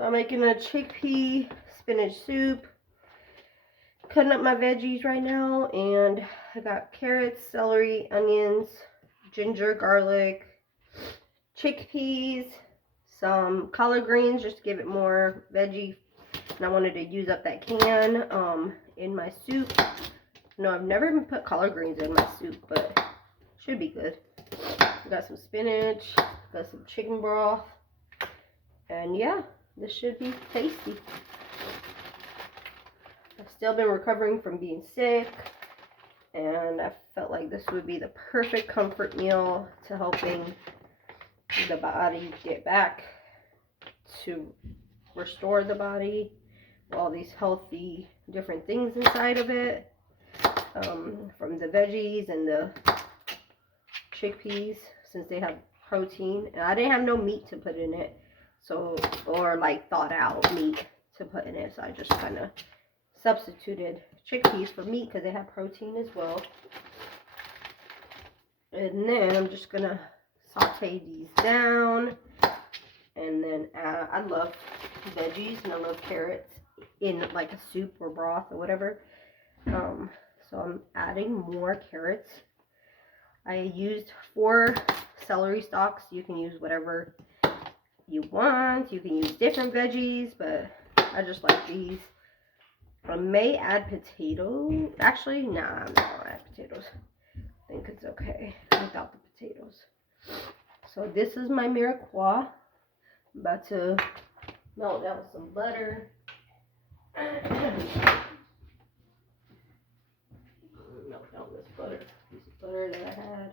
So I'm making a chickpea spinach soup. Cutting up my veggies right now, and I got carrots, celery, onions, ginger, garlic, chickpeas, some collard greens just to give it more veggie. And I wanted to use up that can in my soup. No, I've never even put collard greens in my soup, but it should be good. I got some spinach, got some chicken broth, and yeah, this should be tasty. I've still been recovering from being sick, and I felt like this would be the perfect comfort meal to helping the body get back to restore the body, all these healthy different things inside of it, from the veggies and the chickpeas, since they have protein. And I didn't have no meat to put in it, so, or like thawed out meat to put in it, so I just kind of substituted chickpeas for meat because they have protein as well. And then I'm just gonna saute these down, and then I love veggies and I love carrots in like a soup or broth or whatever. So I'm adding more carrots. I used 4 celery stalks. You can use whatever you want. You can use different veggies, but I just like these. I may add potatoes. Actually, nah, I'm not gonna add potatoes. I think it's okay without the potatoes. So this is my mirepoix. I'm about to melt down some butter. Melt down this butter, piece of butter that I had.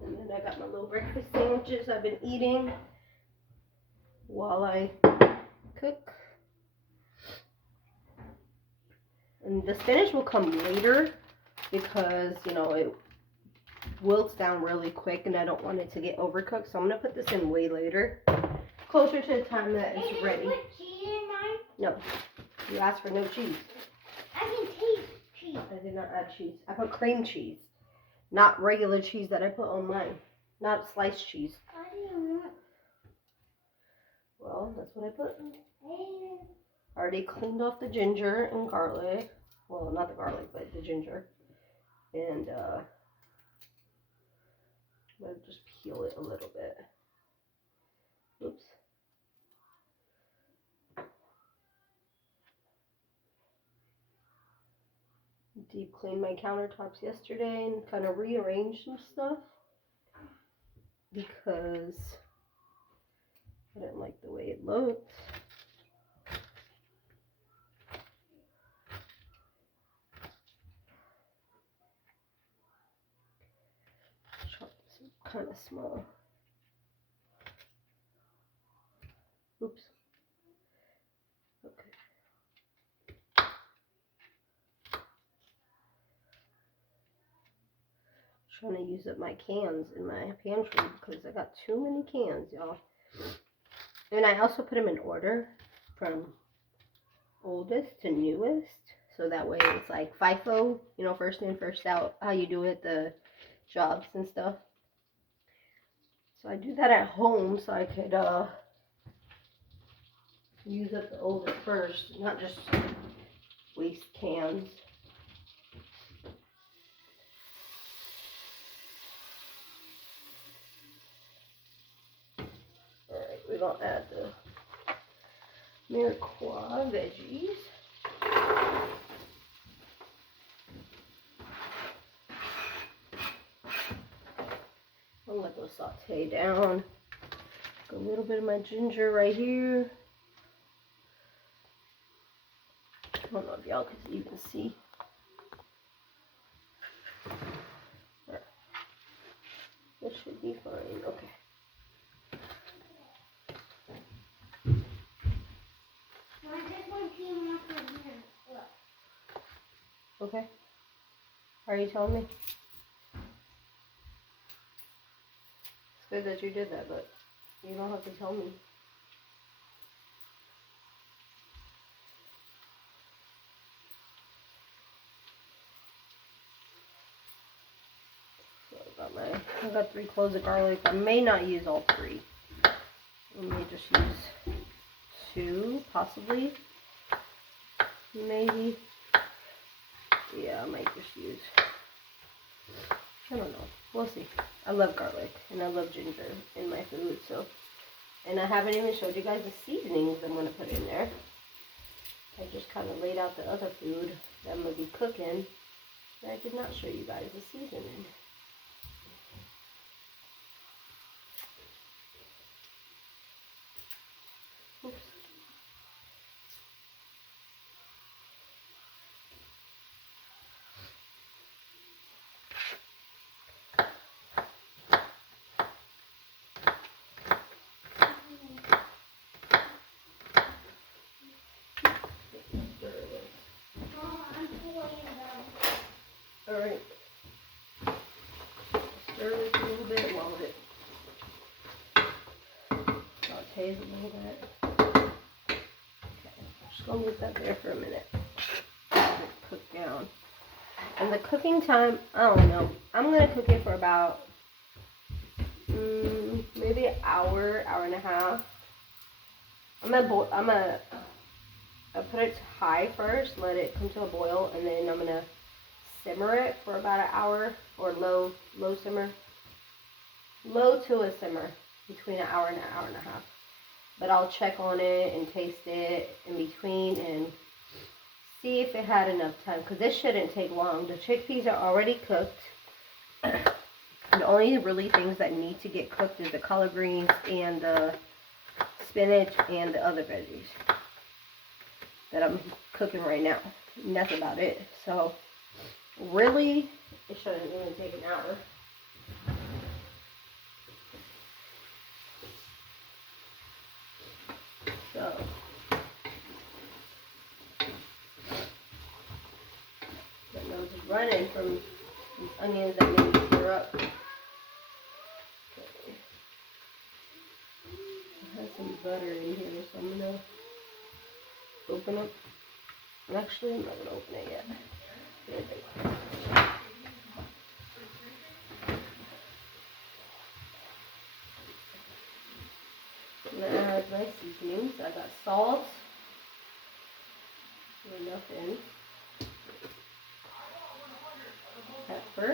And then I got my little breakfast sandwiches I've been eating while I cook. And the spinach will come later because, you know, it wilts down really quick and I don't want it to get overcooked. So I'm going to put this in way later, closer to the time that it's ready. Did you put cheese in mine? No, you asked for no cheese. I can taste cheese. I did not add cheese. I put cream cheese, not regular cheese that I put on mine, not sliced cheese. I didn't want. Well, that's what I put. I already cleaned off the ginger and garlic. Well, not the garlic, but the ginger. And I'm going to just peel it a little bit. Oops. Deep cleaned my countertops yesterday and kind of rearranged some stuff because I didn't like the way it looked. Chop this kind of small. Oops. Okay. Trying to use up my cans in my pantry because I got too many cans, y'all. And I also put them in order from oldest to newest, so that way it's like FIFO, you know, first in, first out, how you do it, the jobs and stuff. So I do that at home so I could use up the oldest first, not just waste cans. Alright, we're gonna add the mirepoix veggies. I'll let those saute down. A little bit of my ginger right here. I don't know if y'all can even see. Right. This should be fine. Okay. Okay. Are you telling me? It's good that you did that, but you don't have to tell me. So I got 3 cloves of garlic. I may not use all 3. I may just use 2, possibly. Maybe. Yeah, I might just use, I don't know. We'll see. I love garlic and I love ginger in my food, so. And I haven't even showed you guys the seasonings I'm going to put in there. I just kind of laid out the other food that I'm going to be cooking. And I did not show you guys the seasoning. Oops. Alright. Stir this a little bit while it sautés a little bit. Okay, just gonna leave that there for a minute. Let it cook down. And the cooking time, I don't know. I'm gonna cook it for about maybe an hour, hour and a half. I put it to high first, let it come to a boil, and then I'm gonna simmer it for about an hour, or low simmer. Low to a simmer, between an hour and a half. But I'll check on it and taste it in between and see if it had enough time, because this shouldn't take long. The chickpeas are already cooked. The only really things that need to get cooked is the collard greens and the spinach and the other veggies that I'm cooking right now. And that's about it. So really, it shouldn't even take an hour. So my nose is running from these onions that made me tear up. Okay. I have some butter in here, so I'm gonna open up. Actually, I'm not gonna open it yet. I'm gonna add my seasonings. I got salt. Enough in. Pepper.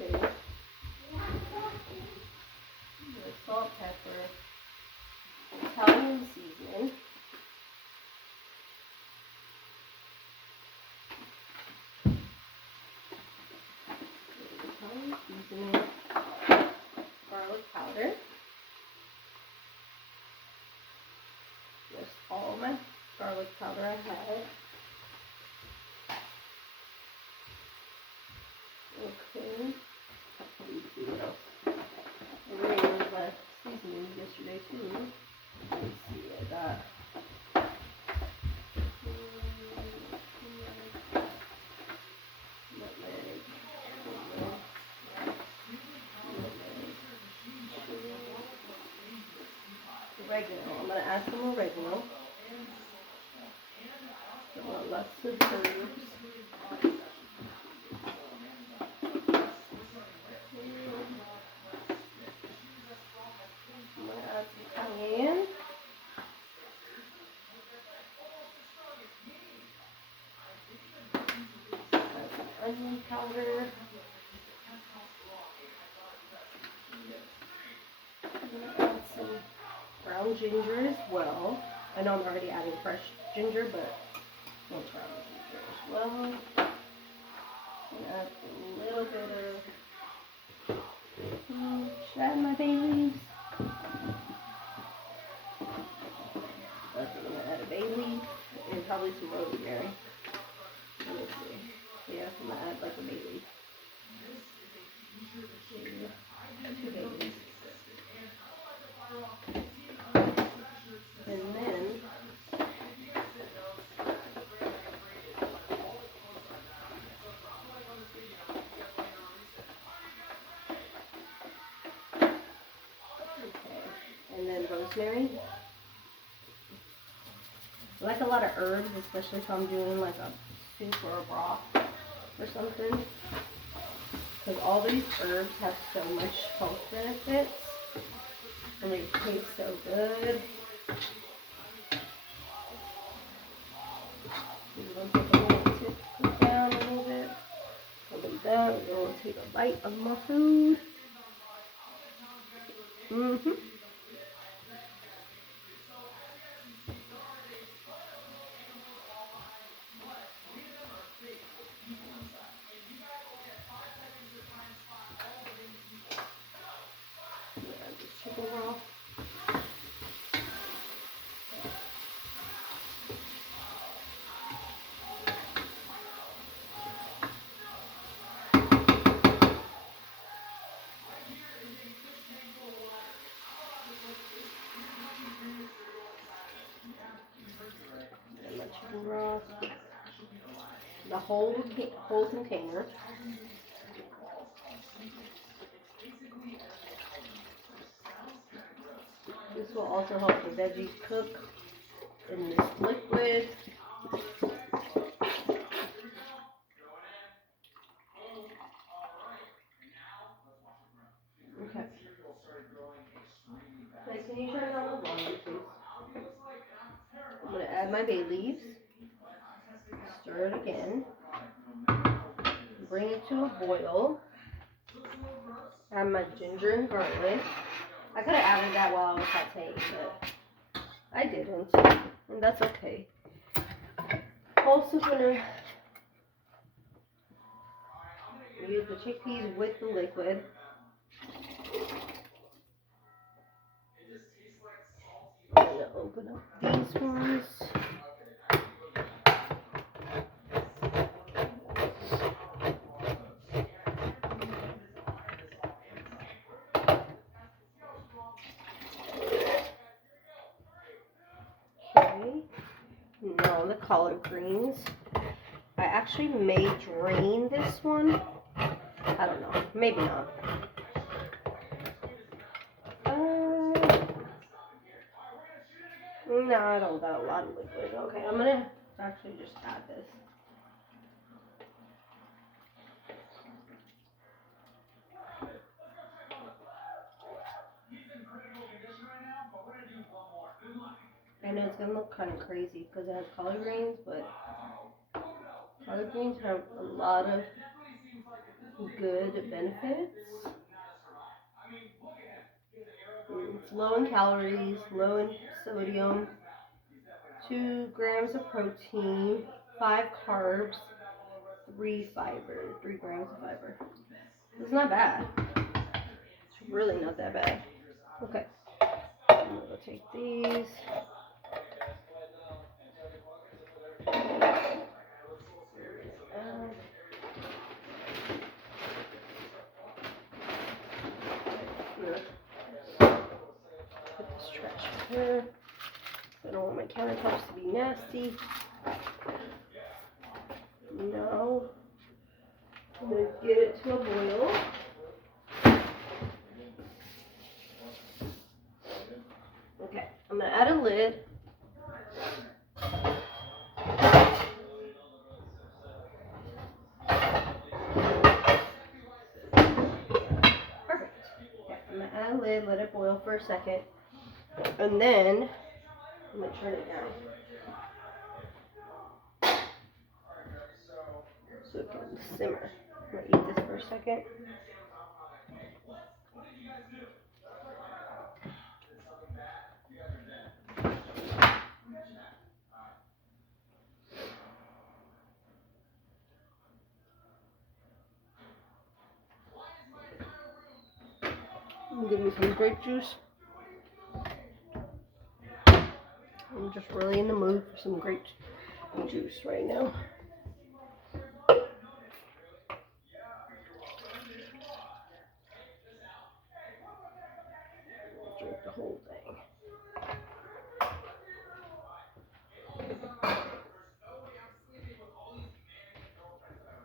Okay. Salt, pepper, Italian seasoning. Italian seasoning. Garlic powder. Just all my garlic powder I have. Okay. Let's see what else. I made my seasonings yesterday too. Let's see, I got nutmeg, oregano. I'm going to add some oregano. I want lots of herbs. I'm going to add some cayenne. Add some onion powder. I'm going to add some brown ginger as well. I know I'm already adding fresh ginger, but I want brown ginger as well. And add a little bit of, should I add my bay leaves? I'm going to add a bay leaf and probably some rosemary. Let me see. Yeah, I'm going to add like a bay leaf. 2 bay leaves. And then rosemary. I like a lot of herbs, especially if I'm doing like a soup or a broth or something. because all these herbs have so much health benefits and they taste so good. I'm going to take a minute to cook down a little bit. Hold them down. I'm going to take a bite of my food. Mm-hmm. Chicken broth. And my chicken broth. The whole container. This will also help the veggies cook in this liquid. Okay. Wait, can you turn on the volume, please? I'm going to add my bay leaves. Stir it again. Bring it to a boil. Add my ginger and garlic. I could have added that while I was sauteing, but I didn't. And that's okay. Also gonna use the chickpeas with the liquid. I'm gonna open up these ones. Okay. Now the collard greens. I actually may drain this one. I don't know. Maybe not. No, I don't got a lot of liquid. Okay, I'm gonna actually just add this. I know it's gonna look kind of crazy because it has collard greens, but collard greens have a lot of good benefits. It's low in calories, low in sodium, 2 grams of protein, 5 carbs, 3 fiber, 3 grams of fiber. It's not bad. It's really not that bad. Okay, I'm gonna go take these. Put this trash here. I don't want my countertops to be nasty. Now, I'm going to get it to a boil. Okay, I'm going to add a lid. Perfect. Okay, I'm going to add a lid, let it boil for a second. And then, I'm going to turn it down. So it can simmer. I'm going to eat this for a second. Give me some grape juice. I'm just really in the mood for some grape juice right now. Drink the whole thing.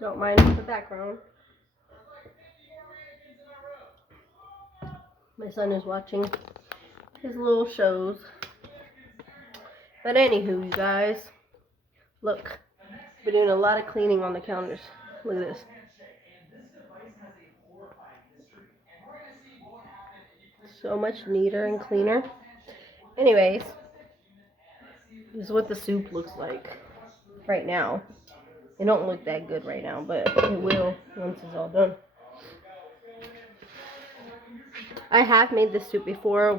Don't mind the background. My son is watching his little shows. But anywho, you guys, look, we're doing a lot of cleaning on the counters. Look at this. so much neater and cleaner. Anyways, this is what the soup looks like right now. It don't look that good right now, but it will once it's all done. I have made this soup before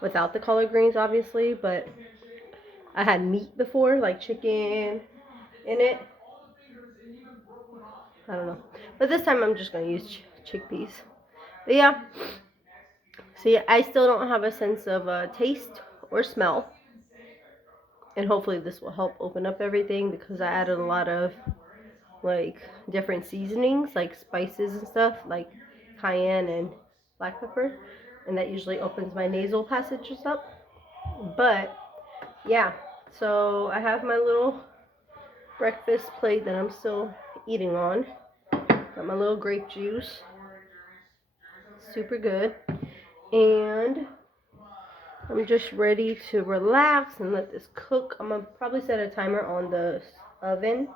without the collard greens, obviously, but I had meat before, like chicken in it. I don't know. But this time I'm just going to use chickpeas. But yeah. See, I still don't have a sense of taste or smell. And hopefully this will help open up everything because I added a lot of like different seasonings, like spices and stuff, like cayenne and black pepper. And that usually opens my nasal passages up. But yeah, so I have my little breakfast plate that I'm still eating on. Got my little grape juice. Super good. And I'm just ready to relax and let this cook. I'm gonna probably set a timer on the oven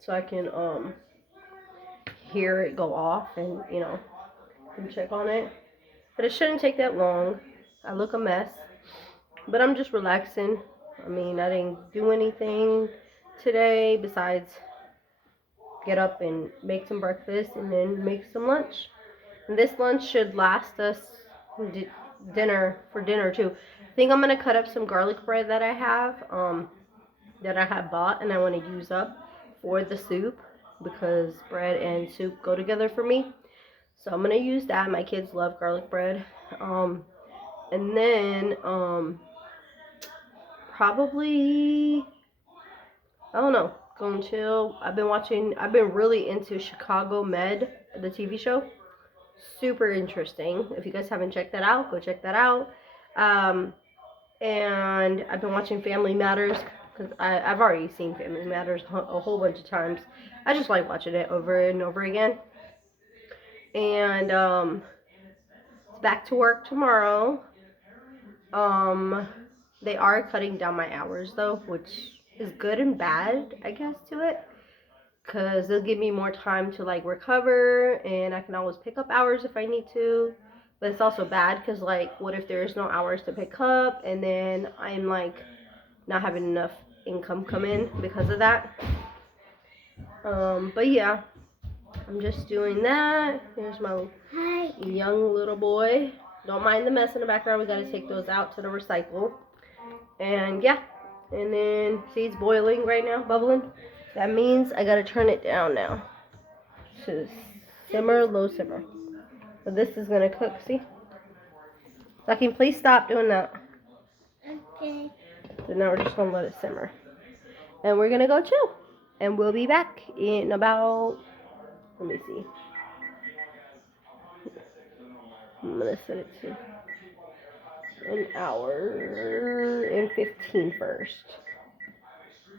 so I can hear it go off and can check on it. But it shouldn't take that long. I look a mess, but I'm just relaxing. I mean, I didn't do anything today besides get up and make some breakfast and then make some lunch. And this lunch should last us dinner too. I think I'm gonna cut up some garlic bread that I have bought and I want to use up for the soup because bread and soup go together for me. So I'm gonna use that. My kids love garlic bread. And then probably I don't know. Going chill. I've been really into Chicago Med, the TV show. Super interesting. If you guys haven't checked that out, go check that out. And I've been watching Family Matters because I've already seen Family Matters a whole bunch of times. I just like watching it over and over again. And back to work tomorrow. They are cutting down my hours though, which is good and bad, I guess, to it. Because they'll give me more time to like recover and I can always pick up hours if I need to. But it's also bad because like what if there's no hours to pick up and then I'm like not having enough income come in because of that. But yeah, I'm just doing that. Here's my young little boy. Don't mind the mess in the background. We gotta take those out to the recycle. And yeah, and then see it's boiling right now, bubbling. That means I gotta turn it down now to simmer, low simmer. So this is gonna cook, see? Lucky, please stop doing that. Okay. So now we're just gonna let it simmer. And we're gonna go chill. And we'll be back in about, let me see. I'm gonna set it to an hour and 15 first.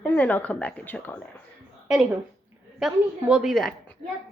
And then I'll come back and check on it. Anywho, yep, we'll be back. Yep.